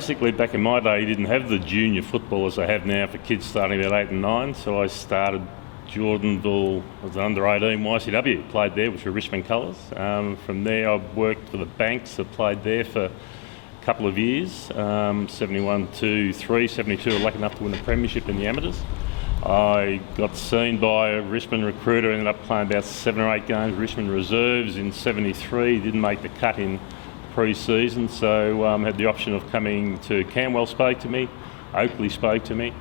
basically, back in my day, you didn't have the junior football as they have now for kids starting about 8 and 9, so I started Jordanville as an under-18 YCW, played there, which were Richmond colours. From there I worked for the Banks, I played there for a couple of years, 71 to 3, 72 were lucky enough to win the premiership in the amateurs. I got seen by a Richmond recruiter, ended up playing about 7 or 8 games, Richmond reserves in 73, didn't make the cut in pre-season, so had the option of coming to Camwell, spoke to me, Oakley spoke to me,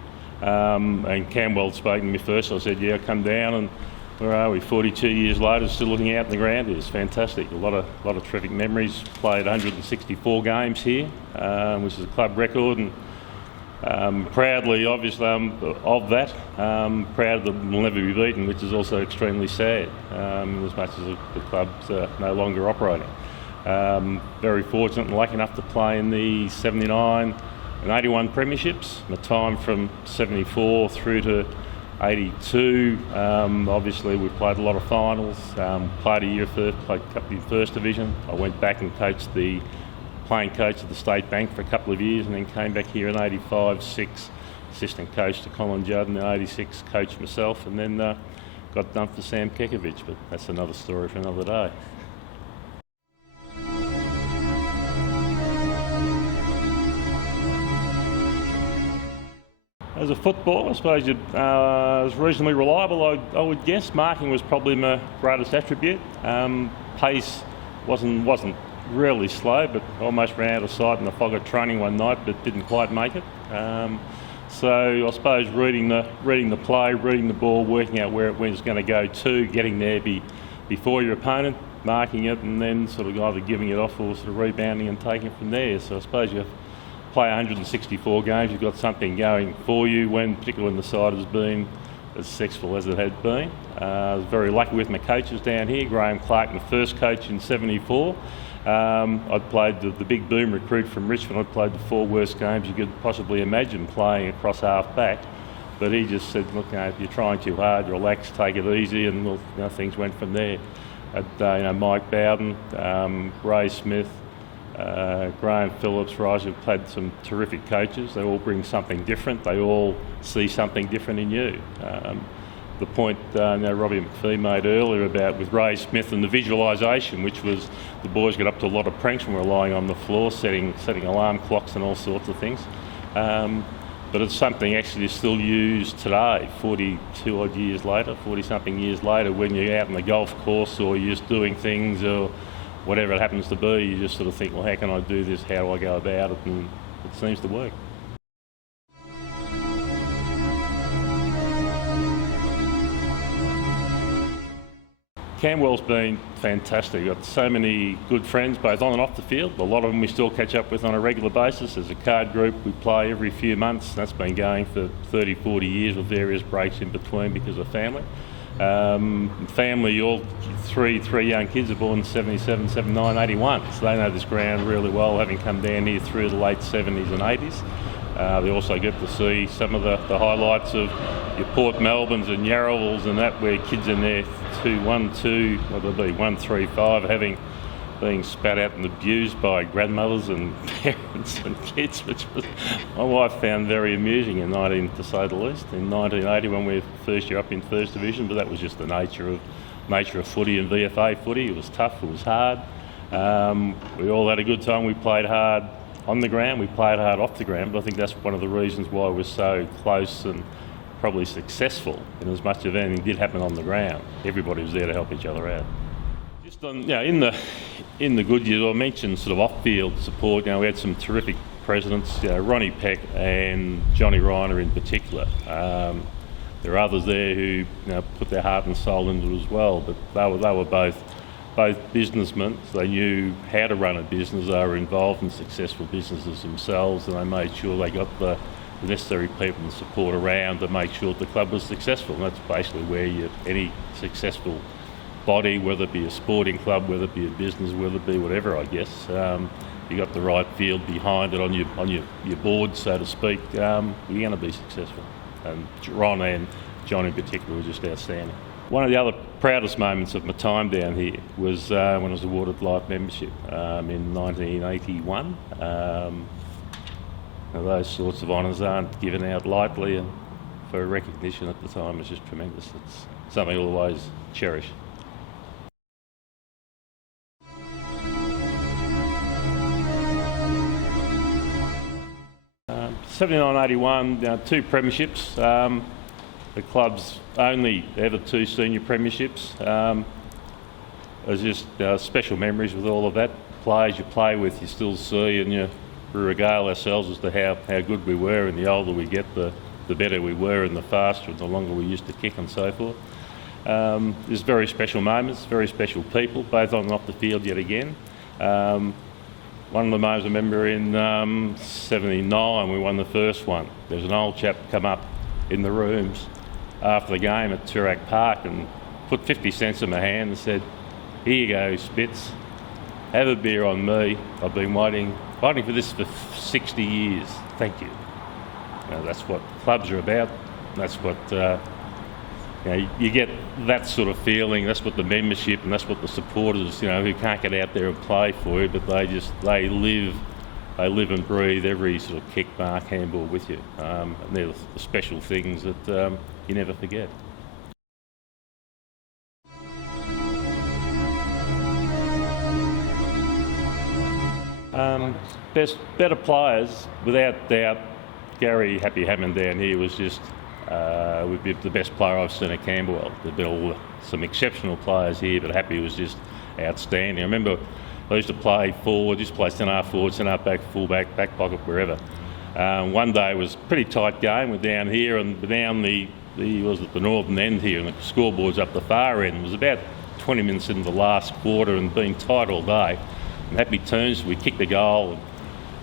and Camwell spoke to me first. I said, yeah, I'll come down, and where are we, 42 years later, still looking out in the ground. It's fantastic, a lot of terrific memories. Played 164 games here, which is a club record, and proudly, obviously, of that, proud that we'll never be beaten, which is also extremely sad, as much as the club's no longer operating. Very fortunate and lucky enough to play in the 79 and 81 premierships. My time from 74 through to 82, obviously we played a lot of finals, played a year first, played a couple in first division. I went back and coached playing coach at the State Bank for a couple of years, and then came back here in 85, 6, assistant coach to Colin Judd, and in 86 coached myself, and then got done for Sam Kekovich, but that's another story for another day. As a footballer, I suppose it was reasonably reliable. I would guess marking was probably my greatest attribute. Pace wasn't really slow, but almost ran out of sight in the fog of training one night, but didn't quite make it. So I suppose reading the play, reading the ball, working out where it was going to go to, getting there before your opponent, marking it, and then sort of either giving it off or sort of rebounding and taking it from there. So I suppose you play 164 games, you've got something going for you, particularly when the side has been as successful as it had been. I was very lucky with my coaches down here. Graham Clark, my first coach in 74. I'd played the big boom recruit from Richmond. I'd played the 4 worst games you could possibly imagine playing across half back. But he just said, look, you're trying too hard, relax, take it easy, and things went from there. Mike Bowden, Ray Smith, Graham Phillips, Raj, have had some terrific coaches. They all bring something different. They all see something different in you. The point Robbie McPhee made earlier about with Ray Smith and the visualisation, which was the boys got up to a lot of pranks when we were lying on the floor, setting alarm clocks and all sorts of things. But it's something actually still used today, 42 odd years later, 40 something years later, when you're out on the golf course or you're just doing things or whatever it happens to be, you just sort of think, well, how can I do this? How do I go about it? And it seems to work. Camwell's been fantastic. Got so many good friends, both on and off the field. A lot of them we still catch up with on a regular basis. As a card group, we play every few months. That's been going for 30, 40 years with various breaks in between because of family. Family, all three young kids are born in 77, 79, 81, so they know this ground really well, having come down here through the late 70s and 80s. They also get to see some of the highlights of your Port Melbournes and Yarraville's and that, where kids in there 1, 3, 5, being spat out and abused by grandmothers and parents and kids, which my wife found very amusing to say the least. In 1980, when we were first year up in first division, but that was just the nature of footy and VFA footy. It was tough, it was hard. We all had a good time. We played hard on the ground, we played hard off the ground, but I think that's one of the reasons why we're so close and probably successful in as much of anything did happen on the ground. Everybody was there to help each other out. Just on, in the good years, I mentioned sort of off-field support. We had some terrific presidents, Ronnie Peck and Johnny Reiner in particular. There are others there who put their heart and soul into it as well, but they were both businessmen. So they knew how to run a business. They were involved in successful businesses themselves, and they made sure they got the necessary people and support around to make sure the club was successful. And that's basically where any successful body, whether it be a sporting club, whether it be a business, whether it be whatever, I guess, you got the right field behind it on your board, so to speak, you're going to be successful. And Ron and John in particular were just outstanding. One of the other proudest moments of my time down here was when I was awarded life membership in 1981. those sorts of honours aren't given out lightly, and for recognition at the time is just tremendous. It's something I'll always cherish. 79-81, 2 premierships. The club's only ever 2 senior premierships. There's just special memories with all of that. Players you play with, you still see, and we regale ourselves as to how good we were. And the older we get, the better we were, and the faster and the longer we used to kick and so forth. There's very special moments, very special people, both on and off the field yet again. One of the moments I remember in 79, we won the first one. There was an old chap come up in the rooms after the game at Toorak Park and put 50 cents in my hand and said, "Here you go, Spitz, have a beer on me. I've been waiting for this for 60 years. Thank you." That's what clubs are about. That's what you get, that sort of feeling. That's what the membership and that's what the supporters, who can't get out there and play for you, but they live and breathe every sort of kick, mark, handball with you. And they're the special things that you never forget. Better players, without doubt. Gary Happy Hammond down here was just would be the best player I've seen at Camberwell. There've been some exceptional players here, but Happy was just outstanding. I remember I used to play forward, used to play centre-half forward, centre-half back, full-back, back pocket, wherever. One day it was a pretty tight game. We're down here and down the northern end here, and the scoreboard's up the far end. It was about 20 minutes into the last quarter and been tight all day. And Happy turns, we kicked the goal, and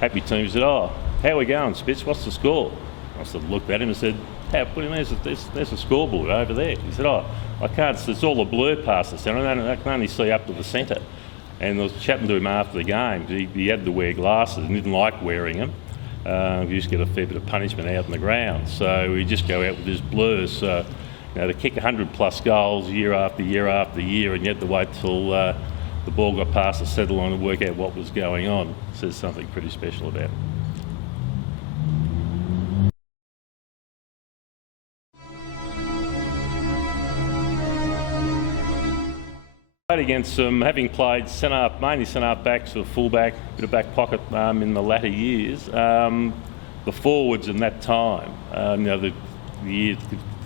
Happy turns said, "Oh, how are we going, Spitz? What's the score?" I sort of looked at him and said, "What do you mean? There's a scoreboard over there." He said, "Oh, I can't, it's all a blur past the centre. I can only see up to the centre." And I was chatting to him after the game. He had to wear glasses and didn't like wearing them. He used to get a fair bit of punishment out on the ground. So he'd just go out with his blurs. So, to kick 100 plus goals year after year after year, and you had to wait till the ball got past the settle line and work out what was going on, says something pretty special about it. Played against some, having played mainly centre-half backs or full-back, bit of back pocket in the latter years. The forwards in that time, the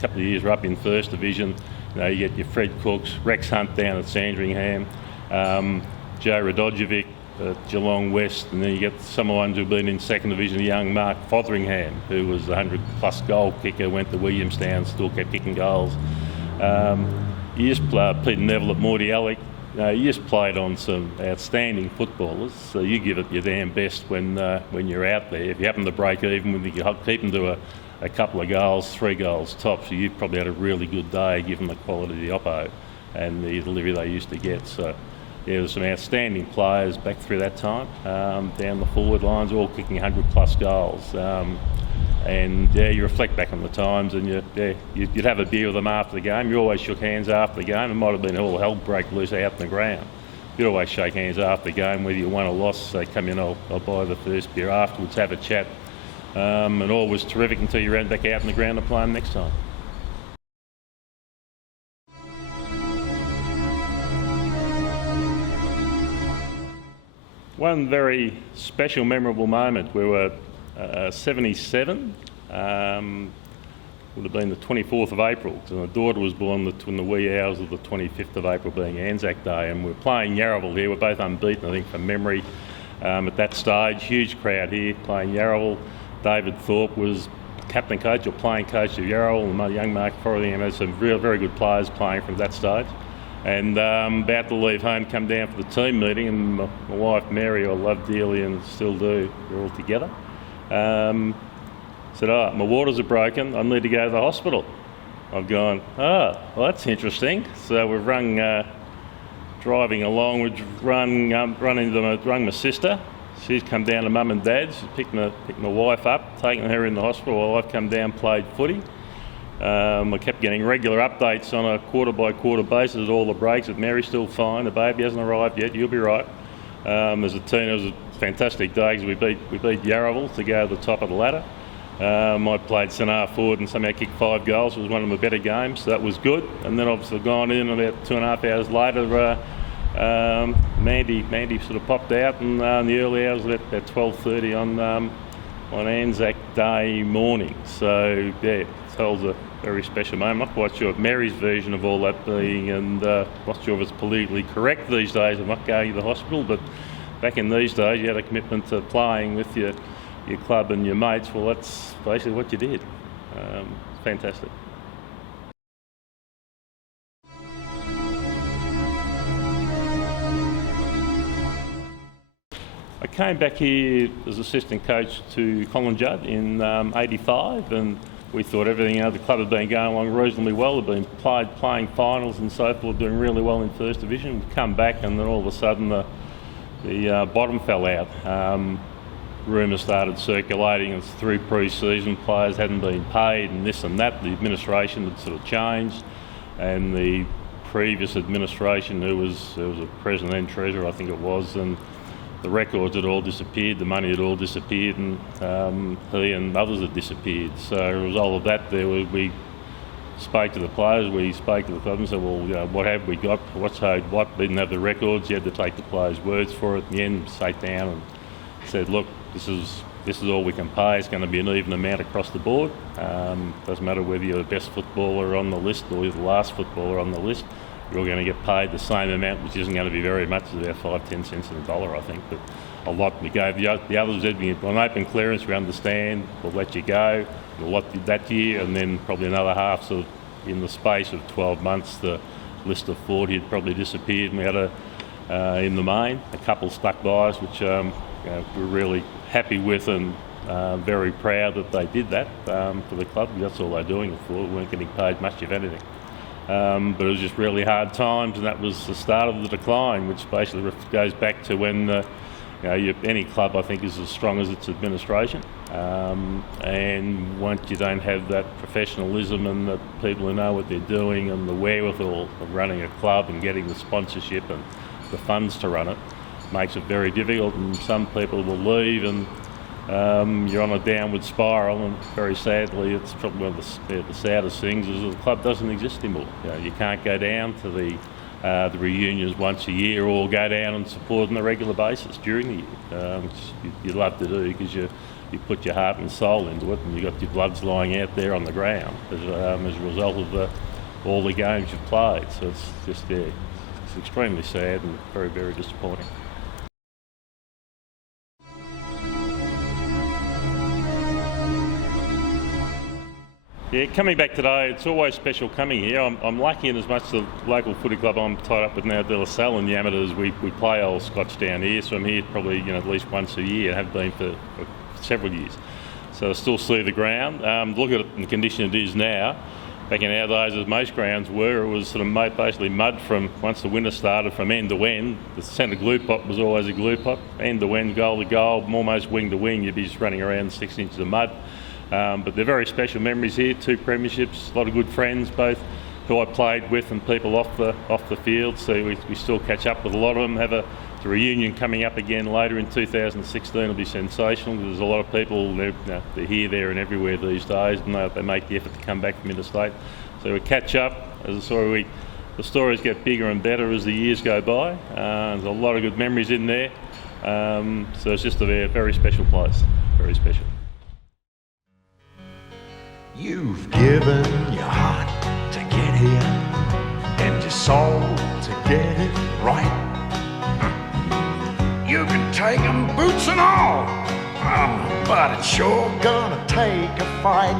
couple of years were up in First Division. You get your Fred Cooks, Rex Hunt down at Sandringham, Joe Radojevic at Geelong West, and then you get some of the ones who've been in Second Division, young Mark Fotheringham, who was a 100-plus goal kicker, went to Williamstown, still kept kicking goals. You just Peter Neville at Morty Alec. You just played on some outstanding footballers, so you give it your damn best when you're out there. If you happen to break even with, you keep them to a couple of goals, 3 goals tops, so you probably had a really good day given the quality of the oppo and the delivery they used to get. So there's some outstanding players back through that time, down the forward lines, all kicking 100-plus goals. And you reflect back on the times, and you'd have a beer with them after the game. You always shook hands after the game. It might have been all hell break loose out in the ground. You'd always shake hands after the game, whether you won or lost. Say, "Come in, I'll buy the first beer afterwards, have a chat." And all was terrific until you ran back out in the ground to play them next time. One very special, memorable moment. We were 77, would have been the 24th of April, because my daughter was born in the wee hours of the 25th of April, being Anzac Day, and we're playing Yarraville here. We're both unbeaten, I think, from memory. At that stage, huge crowd here playing Yarraville. David Thorpe was captain coach or playing coach of Yarraville, and my young Mark Fotheringham had some very good players playing from that stage. And about to leave home, come down for the team meeting, and my wife Mary, I love dearly and still do, we're all together. Said, "Oh, my waters are broken, I need to go to the hospital." I've gone, "Oh, well, that's interesting." So we've rung, driving along, we've rung my sister. She's come down to mum and dad's, she's picked my wife up, taken her in the hospital while I've come down, played footy. I kept getting regular updates on a quarter-by-quarter basis at all the breaks, that Mary's still fine, the baby hasn't arrived yet, you'll be right. As a team, it was a fantastic day because we beat Yarraville to go to the top of the ladder. I played centre forward and somehow kicked 5 goals. It was one of my better games, so that was good. And then obviously gone in about 2.5 hours later. Mandy sort of popped out, and in the early hours about 12:30 on Anzac Day morning. So yeah, it holds a very special moment. I'm not quite sure of Mary's version of all that being, and not sure if it's politically correct these days of not going to the hospital, but back in these days you had a commitment to playing with your club and your mates. Well, that's basically what you did. Fantastic. I came back here as assistant coach to Colin Judd in '85, and we thought everything, the club had been going along reasonably well. Had been playing finals and so forth, doing really well in First Division. We'd come back, and then all of a sudden the bottom fell out. Rumours started circulating. It's through pre-season, players hadn't been paid, and this and that. The administration had sort of changed, and the previous administration, there was a president and treasurer, I think it was, and the records had all disappeared, the money had all disappeared, and he and others had disappeared. So as a result of that, we spoke to the players, we spoke to the club and said, well, what have we got? What's owed what? We didn't have the records. You had to take the players' words for it. In the end, sat down and said, look, this is all we can pay. It's going to be an even amount across the board. Doesn't matter whether you're the best footballer on the list or you're the last footballer on the list. You're going to get paid the same amount, which isn't going to be very much. It's about 5-10 cents in the dollar, I think. But a lot we gave. The others said, on open clearance, we understand, we'll let you go. A lot did that year, and then probably another half. So in the space of 12 months, the list of 40 had probably disappeared, and we had in the main, a couple stuck by us, which we're really happy with, and very proud that they did that for the club. That's all they're doing it for. We weren't getting paid much, if anything. But it was just really hard times, and that was the start of the decline, which basically goes back to when any club, I think, is as strong as its administration. And once you don't have that professionalism and the people who know what they're doing and the wherewithal of running a club and getting the sponsorship and the funds to run it, makes it very difficult, and some people will leave, and you're on a downward spiral, and very sadly it's probably one of the saddest things is that the club doesn't exist anymore. You can't go down to the reunions once a year or go down and support on a regular basis during the year, which you'd love to do because you put your heart and soul into it, and you've got your bloods lying out there on the ground as a result of all the games you've played. So it's just it's extremely sad and very, very disappointing. Yeah, coming back today, it's always special coming here. I'm lucky in as much as the local footy club I'm tied up with now, De La Salle in the amateurs, we play Old Scotch down here, so I'm here probably at least once a year, have been for several years. So I still see the ground. Look at it in the condition it is now. Back in our days, as most grounds were, it was sort of basically mud from, once the winter started, from end to end. The centre glue pot was always a glue pot, end to end, goal to goal, almost wing to wing, you'd be just running around 6 inches of mud. But they're very special memories here, 2 premierships, a lot of good friends, both who I played with and people off the field, so we still catch up with a lot of them. Have the reunion coming up again later in 2016 will be sensational. There's a lot of people, they're here, there and everywhere these days, and they make the effort to come back from interstate. So we catch up, the stories get bigger and better as the years go by. There's a lot of good memories in there, so it's just a very special place, very special. You've given your heart to get here and your soul to get it right. You can take 'em boots and all, but it's sure gonna take a fight.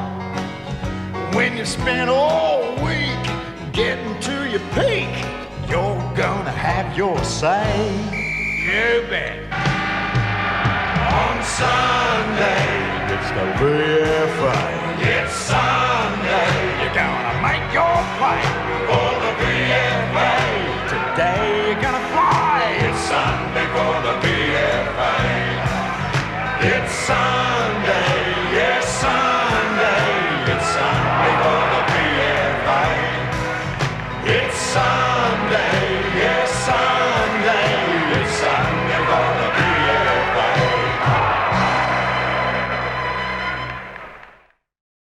When you spend all week getting to your peak, you're gonna have your say. You bet. On Sunday, it's the VFA. It's Sunday, you're gonna make your play for the VFA. Today you're gonna fly. It's Sunday for the VFA. It's Sunday.